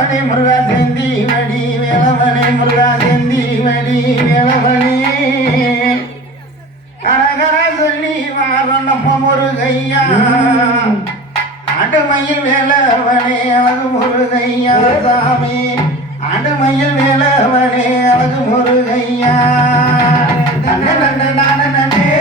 வேளவனே முருகா செந்தி மடி வேளவனே முருகா செந்தி மடி வேளவனே கரகர சொல்லி வாரணப்ப முருகையா அடுமையில் வேளவனே அழகு முருகையா சாமி அடுமையில் வேளவனே அழகு முருகையா தன்ன நன்ன நான நன்னே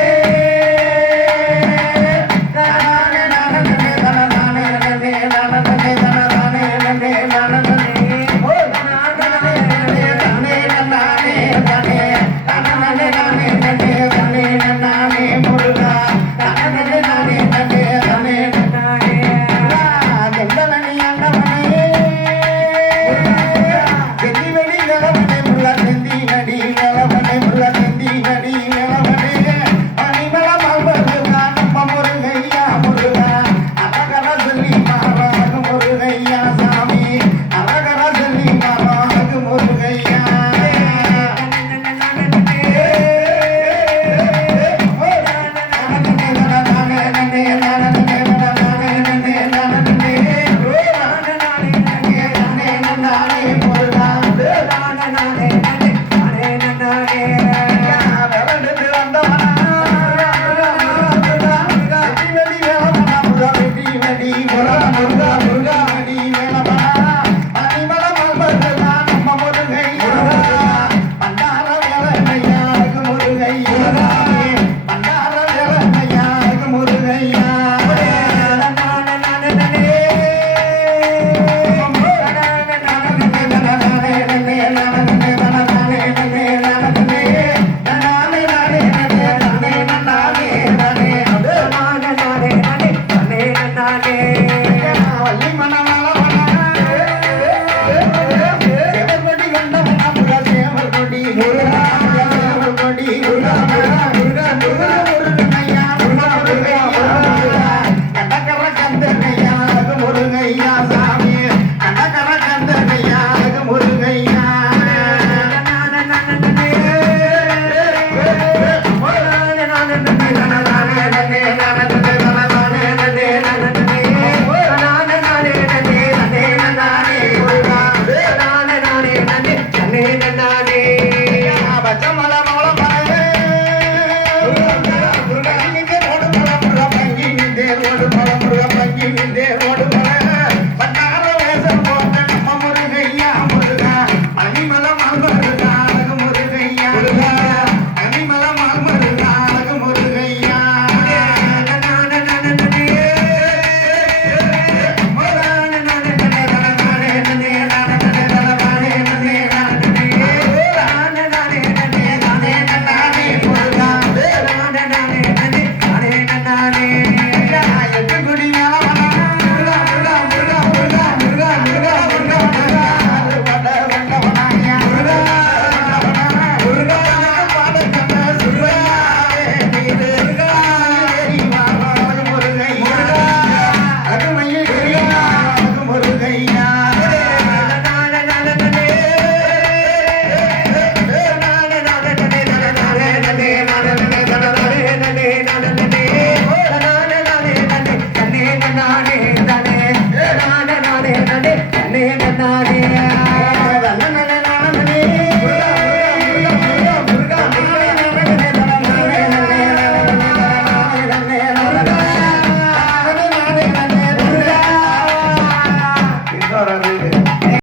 hanging there. রে